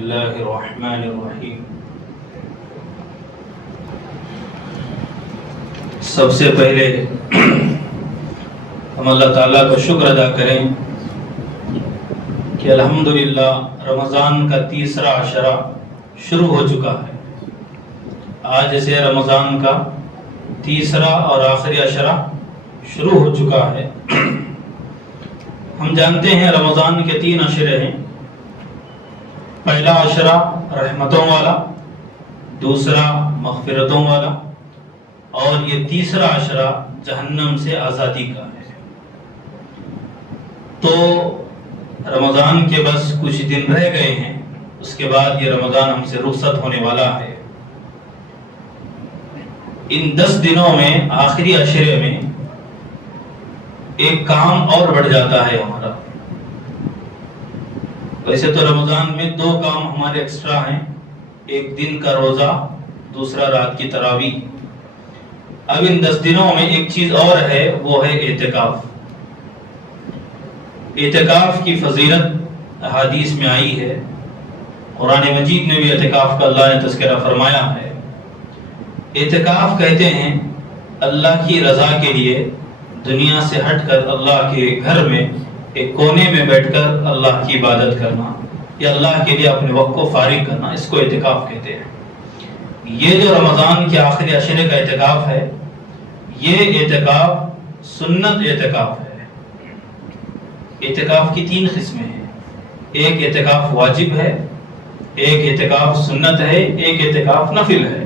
اللہ الرحمن الرحیم۔ سب سے پہلے ہم اللہ تعالیٰ کا شکر ادا کریں کہ الحمدللہ رمضان کا تیسرا عشرہ شروع ہو چکا ہے۔ آج سے رمضان کا تیسرا اور آخری عشرہ شروع ہو چکا ہے۔ ہم جانتے ہیں رمضان کے 3 عشرے ہیں۔ پہلا عشرہ رحمتوں والا، دوسرا مغفرتوں والا، اور یہ تیسرا عشرہ جہنم سے آزادی کا ہے۔ تو رمضان کے بس کچھ دن رہ گئے ہیں، اس کے بعد یہ رمضان ہم سے رخصت ہونے والا ہے۔ ان 10 دنوں میں آخری عشرے میں ایک کام اور بڑھ جاتا ہے ہمارا۔ ویسے تو رمضان میں 2 کام ہمارے ایکسٹرا ہیں، ایک دن کا روزہ، دوسرا رات کی تراویح۔ اب ان 10 دنوں میں ایک چیز اور ہے، وہ ہے اعتکاف۔ اعتکاف کی فضیلت احادیث میں آئی ہے، قرآن مجید میں بھی اعتکاف کا اللہ نے تذکرہ فرمایا ہے۔ اعتکاف کہتے ہیں اللہ کی رضا کے لیے دنیا سے ہٹ کر اللہ کے گھر میں ایک کونے میں بیٹھ کر اللہ کی عبادت کرنا یا اللہ کے لیے اپنے وقت کو فارغ کرنا، اس کو اعتکاف کہتے ہیں۔ یہ جو رمضان کے آخری عشرے کا اعتکاف ہے، یہ اعتکاف سنت اعتکاف ہے۔ اعتکاف کی 3 قسمیں ہیں، ایک اعتکاف واجب ہے، ایک اعتکاف سنت ہے، ایک اعتکاف نفل ہے۔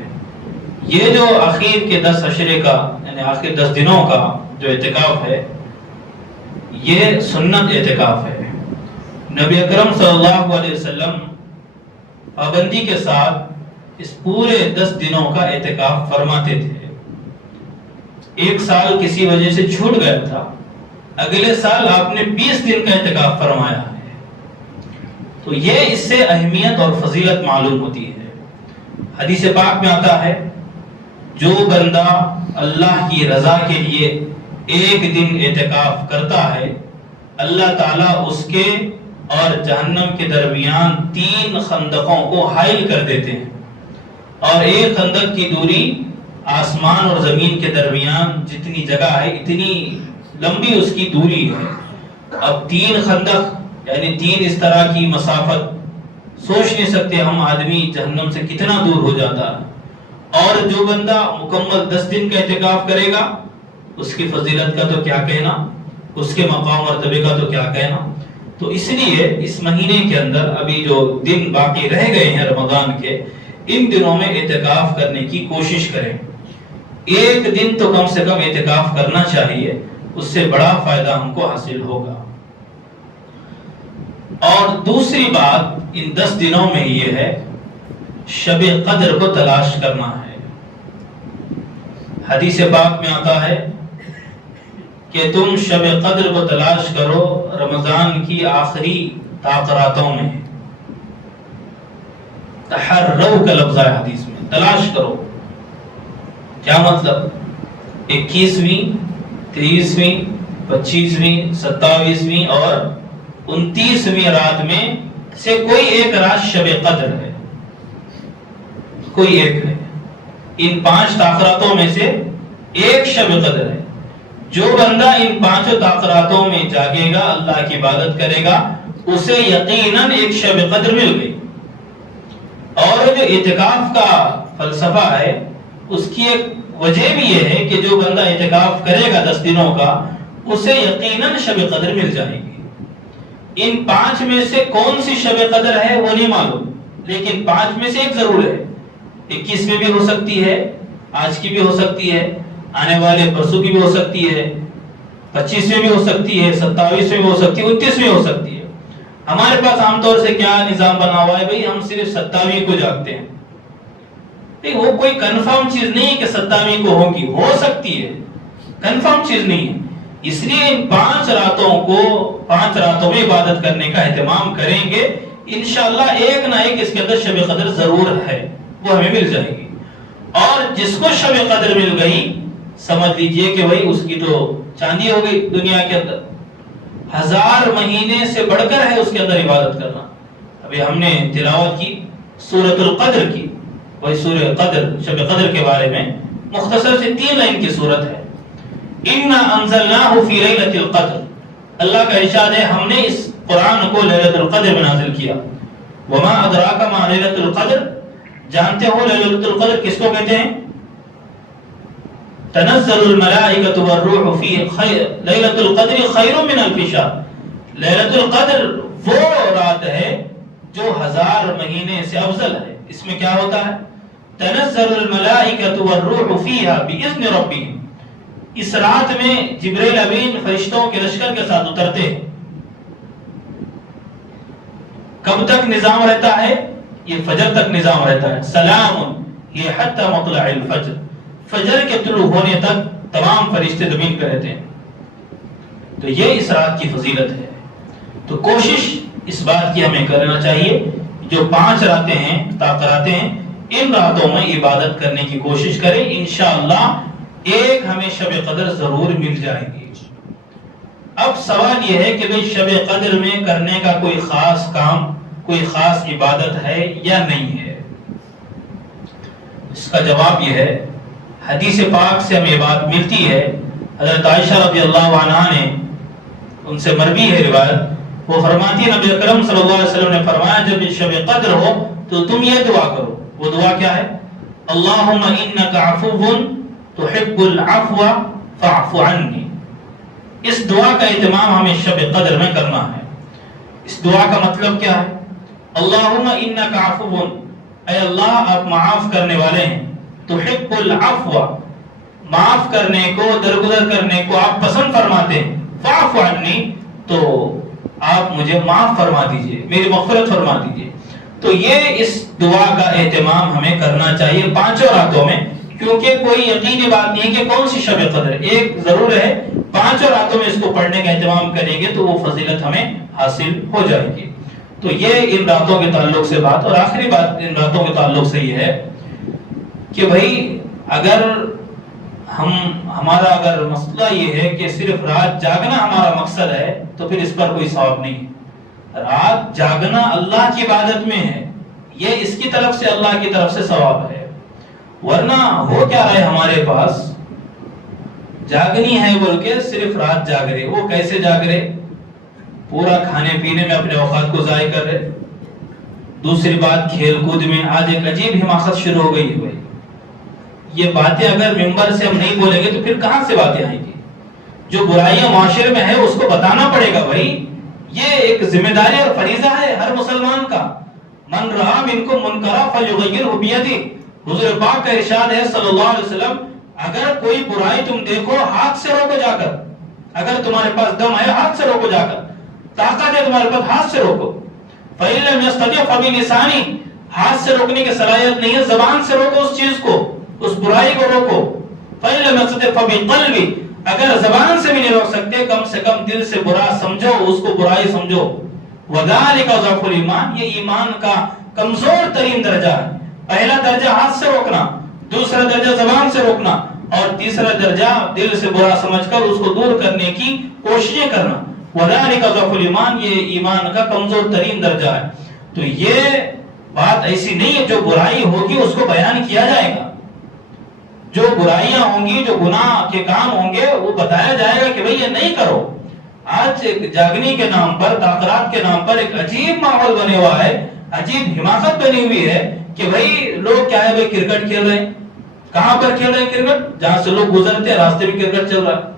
یہ جو آخر کے 10 عشرے کا یعنی آخر 10 دنوں کا جو اعتکاف ہے، یہ سنت اعتکاف ہے۔ نبی اکرم صلی اللہ علیہ وسلم پابندی کے ساتھ اس پورے 10 دنوں کا اعتکاف فرماتے تھے۔ ایک سال کسی وجہ سے چھوٹ گیا تھا، اگلے سال آپ نے 20 دن کا اعتکاف فرمایا ہے۔ تو یہ اس سے اہمیت اور فضیلت معلوم ہوتی ہے۔ حدیث پاک میں آتا ہے، جو بندہ اللہ کی رضا کے لیے ایک دن اعتکاف کرتا ہے، اللہ تعالیٰ اس کے اور جہنم کے درمیان 3 خندقوں کو حائل کر دیتے ہیں، اور ایک خندق کی دوری آسمان اور زمین کے درمیان جتنی جگہ ہے اتنی لمبی اس کی دوری ہے۔ اب 3 خندق یعنی 3 اس طرح کی مسافت، سوچ نہیں سکتے ہم آدمی جہنم سے کتنا دور ہو جاتا ہے۔ اور جو بندہ مکمل 10 دن کا اعتکاف کرے گا، اس کی فضیلت کا تو کیا کہنا، اس کے مقام مرتبے کا تو کیا کہنا۔ تو اس لیے اس مہینے کے اندر ابھی جو دن باقی رہ گئے ہیں رمضان کے، ان دنوں میں اعتکاف کرنے کی کوشش کریں۔ ایک دن تو کم سے کم اعتکاف کرنا چاہیے، اس سے بڑا فائدہ ہم کو حاصل ہوگا۔ اور دوسری بات ان 10 دنوں میں یہ ہے، شب قدر کو تلاش کرنا ہے۔ حدیث پاک میں آتا ہے کہ تم شب قدر کو تلاش کرو رمضان کی آخری تاخراتوں میں۔ تحروا کا لفظ ہے حدیث میں، تلاش کرو۔ کیا مطلب؟ 21ویں، 23ویں، 25ویں، 27ویں اور 29ویں رات میں سے کوئی ایک رات شب قدر ہے، کوئی ایک ہے۔ ان 5 تاخراتوں میں سے ایک شب قدر ہے۔ جو بندہ ان 5 تاخراتوں میں جاگے گا، اللہ کی عبادت کرے گا، اسے یقیناً ایک شب قدر مل گئی۔ اور جو اعتکاف کا فلسفہ ہے، اس کی ایک وجہ بھی یہ ہے کہ جو بندہ اعتکاف کرے گا 10 دنوں کا، اسے یقیناً شب قدر مل جائے گی۔ ان 5 میں سے کون سی شب قدر ہے وہ نہیں معلوم، لیکن 5 میں سے ایک ضرور ہے۔ 21 میں بھی ہو سکتی ہے، آج کی بھی ہو سکتی ہے، آنے والے پرسوں کی بھی ہو سکتی ہے، 25 میں بھی ہو سکتی ہے، 27 میں بھی ہو سکتی ہے، 29 میں ہو سکتی ہے۔ ہمارے پاس عام طور سے کیا نظام بنا ہوا ہے بھئی، ہم صرف 27 کو جاگتے ہیں۔ وہ کوئی کنفرم چیز نہیں ہے کہ 27 کو ہوگی، ہو سکتی ہے، کنفرم چیز نہیں ہے۔ اس لیے ان 5 راتوں کو 5 راتوں میں عبادت کرنے کا اہتمام کریں گے، انشاءاللہ ایک نہ ایک اس کے اندر شب قدر ضرور ہے، وہ ہمیں مل جائے گی۔ اور جس کو شب قدر مل گئی، سمجھ لیجئے کہ بھئی اس کی تو چاندی ہو گئی دنیا کے اندر۔ 1000 مہینے سے بڑھ کر ہے اس کے اندر عبادت کرنا۔ ابھی ہم نے تلاوت کی سورۃ القدر کی، وہی سورہ قدر، شب قدر کے بارے میں مختصر سے 3 لائن کی سورت ہے. اِنَّا أَنزَلْنَاهُ فِي لَيْلَةِ الْقَدْرِ، اللہ کا ارشاد ہے ہم نے اس قرآن کو لیلۃ القدر میں نازل کیا. وَمَا أَدْرَاكَ مَا لَيْلَةُ الْقَدْرِ، جانتے ہو لیلۃ القدر کس کو کہتے ہیں؟ تنزل الملائکۃ والروح فیہ، لیلۃ القدر خیر من الف شہر، لیلۃ القدر وہ رات ہے جو 1000 مہینے سے افضل ہے. اس میں کیا ہوتا ہے؟ تنزل الملائکۃ والروح فیہا باذن ربہم، اس رات میں جبریل امین فرشتوں کے لشکر کے ساتھ اترتے ہیں. کب تک نظام رہتا ہے؟ یہ فجر تک نظام رہتا ہے. سلام یہ حتی مطلع الفجر، فجر کے طلوع ہونے تک تمام فرشتے زمین پہ رہتے ہیں. تو یہ اس رات کی فضیلت ہے. تو کوشش اس بات کی ہمیں کرنا چاہیے، جو 5 راتیں ہیں تاخراتیں ہیں، ان راتوں میں عبادت کرنے کی کوشش کریں. انشاءاللہ ایک ہمیں شب قدر ضرور مل جائے گی. اب سوال یہ ہے کہ بھئی شب قدر میں کرنے کا کوئی خاص کام، کوئی خاص عبادت ہے یا نہیں ہے؟ اس کا جواب یہ ہے، حدیث پاک سے ہمیں بات ملتی ہے. حضرت عائشہ رضی اللہ عنہا نے، ان سے مروی ہے روایت، وہ فرماتی ہے نبی اکرم صلی اللہ علیہ وسلم نے فرمایا جب شب قدر ہو تو تم یہ دعا کرو. وہ دعا کیا ہے؟ اللہم انک عفو تحب العفو فاعف عنی. اس دعا کا اہتمام ہمیں شب قدر میں کرنا ہے. اس دعا کا مطلب کیا ہے؟ اللہم انک عفو، اے اللہ آپ معاف کرنے والے ہیں. تحب العفو، معاف کرنے کو، درگزر کرنے کو آپ پسند فرماتے ہیں. فاعف عنی، تو آپ مجھے معاف فرما دیجئے، میری مغفرت فرما دیجئے. تو یہ اس دعا کا اہتمام ہمیں کرنا چاہیے 5 راتوں میں، کیونکہ کوئی یقینی بات نہیں کہ کون سی شب قدر. ایک ضرور ہے، 5 راتوں میں اس کو پڑھنے کا اہتمام کریں گے تو وہ فضیلت ہمیں حاصل ہو جائے گی. تو یہ ان راتوں کے تعلق سے بات. اور آخری بات ان راتوں کے تعلق سے یہ ہے کہ بھائی اگر ہمارا اگر مسئلہ یہ ہے کہ صرف رات جاگنا ہمارا مقصد ہے تو پھر اس پر کوئی ثواب نہیں. رات جاگنا اللہ کی عبادت میں ہے، یہ اس کی طرف سے، اللہ کی طرف سے ثواب ہے. ورنہ ہو کیا رہے ہمارے پاس، جاگنی ہے بول کے صرف رات جاگ رہے. وہ کیسے جاگ رہے؟ پورا کھانے پینے میں اپنے اوقات کو ضائع کر رہے. دوسری بات کھیل کود میں. آج ایک عجیب حماقت شروع ہو گئی ہے بھائی. یہ باتیں اگر ممبر سے ہم نہیں بولیں گے تو پھر کہاں سے باتیں آئیں گی؟ جو برائیاں معاشرے میں ہے اس کو بتانا پڑے گا بھائی. یہ ایک ذمہ داری اور فریضہ ہے ہر مسلمان کا. من رہا منکم منکرا فلیغیرہ بیدہ. حضور پاک کا ارشاد ہے صلی اللہ علیہ وسلم، اگر کوئی برائی تم دیکھو ہاتھ سے روکو جا کر. اگر تمہارے پاس دم ہے ہاتھ سے روکو جا کر. طاقت ہے تمہارے پاس ہاتھ سے روکو. فَإِن لَمْ يَسْتَطِعْ فَبِلِسَانِهِ، ہاتھ سے روکنے کی صلاحیت نہیں ہے، زبان سے روکو اس چیز کو، اس برائی کو روکو. فَإِن لَمْ يَسْتَطِعْ فَبِقَلْبِهِ، اگر زبان سے بھی نہیں روک سکتے کم سے کم دل سے برا سمجھو، اس کو برائی سمجھو. وَذَلِكَ ضَعْفُ الْإِيمَانِ، یہ ایمان کا کمزور ترین درجہ ہے. پہلا درجہ ہاتھ سے روکنا، دوسرا درجہ زبان سے روکنا، اور تیسرا درجہ دل سے برا سمجھ کر اس کو دور کرنے کی کوششیں کرنا. وَذَلِكَ ضَعْفُ الْإِيمَانِ، یہ ایمان کا کمزور ترین درجہ ہے. تو یہ بات ایسی نہیں ہے جو برائی ہوگی اس کو بیان کیا جائے گا. جو برائیاں ہوں گی، جو گناہ کے کام ہوں گے وہ بتایا جائے گا کہ بھئی یہ نہیں کرو. آج جاگنی کے نام پر، تاخرات کے نام پر ایک عجیب ماحول بنے ہوا ہے، عجیب حماقت بنی ہوئی ہے کہ بھئی لوگ کیا ہے بھئی کرکٹ کھیل رہے ہیں. کہاں پر کھیل رہے ہیں کرکٹ؟ جہاں سے لوگ گزرتے ہیں راستے میں کرکٹ چل رہا ہے.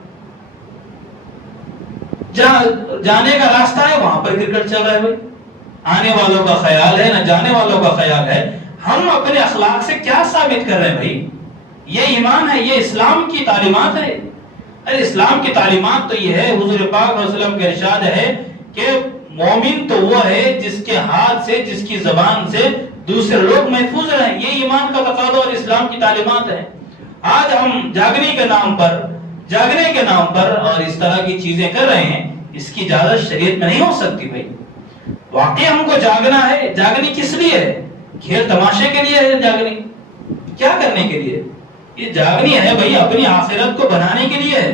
جہاں جانے کا راستہ ہے وہاں پر کرکٹ چل رہا ہے. بھئی آنے والوں کا خیال ہے نہ جانے والوں کا خیال ہے. ہم اپنے اخلاق سے کیا ثابت کر رہے ہیں بھئی؟ یہ ایمان ہے، یہ اسلام کی تعلیمات ہے. ارے اسلام کی تعلیمات تو یہ ہے، حضور پاک صلی اللہ علیہ وسلم کا ارشاد ہے کہ مومن تو وہ ہے جس کے ہاتھ سے، جس کی زبان سے دوسرے لوگ محفوظ رہیں. یہ ایمان کا تقاضا اور اسلام کی تعلیمات ہے. آج ہم جاگنے کے نام پر اور اس طرح کی چیزیں کر رہے ہیں، اس کی اجازت شریعت میں نہیں ہو سکتی. بھائی واقعی ہم کو جاگنا ہے. جاگنی کس لیے ہے؟ کھیل تماشے کے لیے ہے جاگنی؟ کیا کرنے کے لیے؟ یہ جاگنی ہے بھائی اپنی آخرت کو بنانے کے لیے ہے،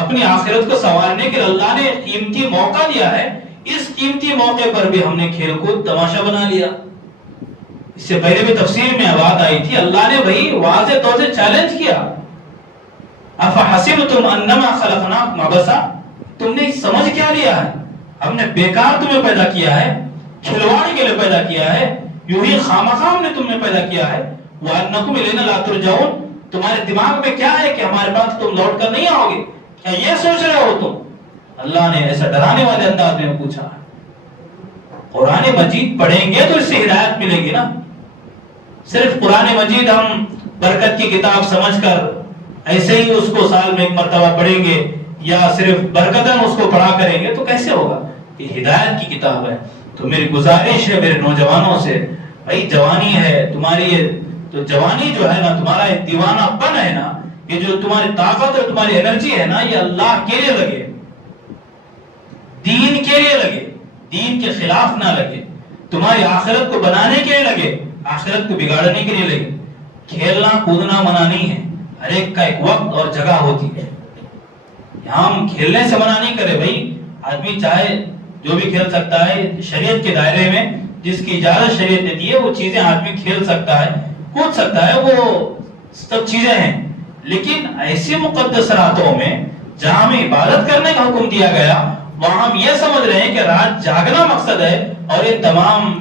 اپنی آخرت کو سنوارنے کے لیے. اللہ نے قیمتی موقع دیا ہے، اس قیمتی موقع پر بھی ہم نے کھیل کود تماشا بنا لیا. اس سے پہلے بھی تفسیر میں بات آئی تھی, اللہ نے وہی واضح طور سے چیلنج کیا, افحسبتم انما خلقناکم عبثا, تم نے سمجھ کیا لیا ہے, ہم نے بیکار تمہیں پیدا کیا ہے, کھلواڑ کے لیے پیدا کیا ہے, یوں ہی خامخواہ ہم نے تم نے پیدا کیا ہے, وَأَنَّكُمْ إِلَيْنَا لَا تُرْجَعُونَ, تمہارے دماغ میں کیا ہے کہ ہمارے پاس تم لوٹ کر نہیں آؤ گے, کیا یہ سوچ رہے ہو تم؟ اللہ نے ایسا ڈرانے والے انداز میں پوچھا. قرآن مجید پڑھیں گے تو اس سے ہدایت ملے گی نا. صرف قرآن مجید ہم برکت کی کتاب سمجھ کر ایسے ہی اس کو سال میں ایک مرتبہ پڑھیں گے یا صرف برکتاً اس کو پڑھا کریں گے تو کیسے ہوگا؟ یہ ہدایت کی کتاب ہے. تو میری گزارش ہے میرے نوجوانوں سے, بھائی جوانی ہے تمہاری, یہ تو جوانی جو ہے نا, تمہارا ایک دیوانہ پن ہے نا, یہ جو تمہاری طاقت اور تمہاری انرجی ہے نا, یہ اللہ کے لیے لگے, دین کے لیے لگے, دین کے خلاف نہ لگے, تمہاری آخرت کو بنانے کے لیے لگے, آخرت کو بگاڑنے کے لیے لگے. کھیلنا کودنا منع نہیں ہے, ہر ایک کا ایک وقت اور جگہ ہوتی ہے. یہاں ہم کھیلنے سے منع نہیں کرے بھائی, آدمی چاہے جو بھی کھیل سکتا ہے, شریعت کے دائرے میں جس کی اجازت شریعت دیتی ہے وہ چیزیں آدمی کھیل سکتا ہے, کود سکتا ہے, وہ سب چیزیں ہیں. لیکن ایسی مقدس راتوں میں جہاں ہمیں عبادت کرنے کا حکم دیا گیا, وہاں ہم یہ سمجھ رہے ہیں کہ رات جاگنا مقصد ہے اور یہ تمام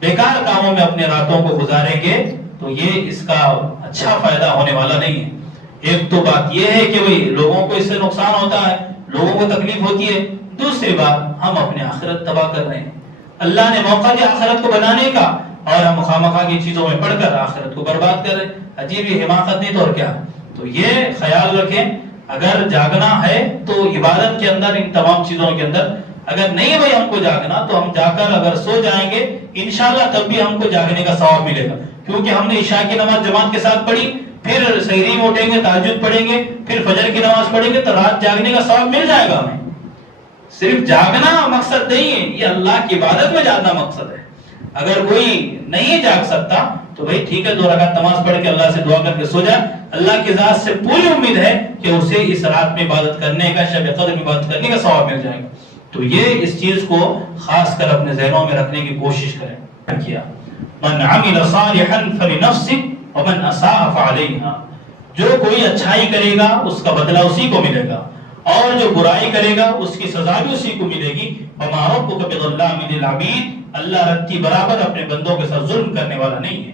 بیکار کاموں میں اپنے راتوں کو گزاریں گے, تو یہ اس کا اچھا فائدہ ہونے والا نہیں ہے. ایک تو بات یہ ہے کہ وہی لوگوں کو اس سے نقصان ہوتا ہے, لوگوں کو تکلیف ہوتی ہے. دوسری بات, ہم اپنے آخرت تباہ کر رہے ہیں. اللہ نے موقع دیا آخرت کو بنانے کا اور ہم خامخواہ کی چیزوں میں پڑھ کر آخرت کو برباد کر رہے ہیں. عجیب ہی حماقت نہیں تو اور کیا. تو یہ خیال رکھیں, اگر جاگنا ہے تو عبادت کے اندر, ان تمام چیزوں کے اندر, اگر نہیں بھائی ہم کو جاگنا تو ہم جا کر اگر سو جائیں گے انشاءاللہ تب بھی ہم کو جاگنے کا ثواب ملے گا, کیونکہ ہم نے عشاء کی نماز جماعت کے ساتھ پڑھی, پھر سحری میں اٹھیں گے, تہجد پڑھیں گے, پھر فجر کی نماز پڑھیں گے, تو رات جاگنے کا ثواب مل جائے گا ہمیں. صرف جاگنا مقصد نہیں ہے, یہ اللہ کی عبادت میں جاگنا مقصد ہے. اگر کوئی نہیں جاگ سکتا تو بھائی ٹھیک ہے, 2 رکعت نماز پڑھ کے اللہ سے دعا کر کے سو جائے. اللہ کی ذات سے پوری امید ہے کہ اسے اس رات میں عبادت کرنے کا, شب قدر میں عبادت کرنے کا ثواب مل جائے گا. تو یہ اس چیز کو خاص کر اپنے ذہنوں میں رکھنے کی کوشش کریں. کیا من عمل صالحا فلنفسه ومن اساء فعليها, جو کوئی اچھائی کرے گا اس کا بدلہ اسی کو ملے گا, اور جو برائی کرے گا اس کی سزا بھی اسی کو ملے گی. وما ربك بظلام للعبید, اللہ رتی برابر اپنے بندوں کے ساتھ ظلم کرنے والا نہیں ہے.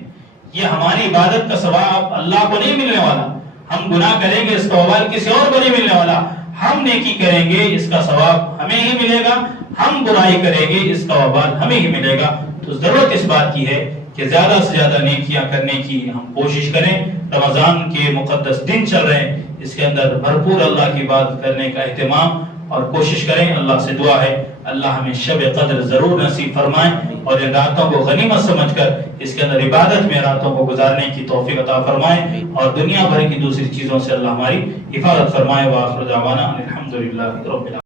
یہ ہماری عبادت کا ثواب اللہ کو نہیں ملنے والا, ہم گناہ کریں گے اس کا وبال کسی اور کو نہیں ملنے والا, ہم نیکی کریں گے اس کا ثواب ہمیں ہی ملے گا, ہم برائی کریں گے اس کا وبال ہمیں ہی ملے گا. تو ضرورت اس بات کی ہے کہ زیادہ سے زیادہ نیکیاں کرنے کی ہم کوشش کریں. رمضان کے مقدس دن چل رہے ہیں, اس کے اندر بھرپور اللہ کی عبادت کرنے کا اہتمام اور کوشش کریں. اللہ سے دعا ہے اللہ ہمیں شب قدر ضرور نصیب فرمائیں, اور ان راتوں کو غنیمت سمجھ کر اس کے اندر عبادت میں راتوں کو گزارنے کی توفیق عطا فرمائیں, اور دنیا بھر کی دوسری چیزوں سے اللہ ہماری حفاظت فرمائے. وآخر دعوانا الحمدللہ رب العالمین.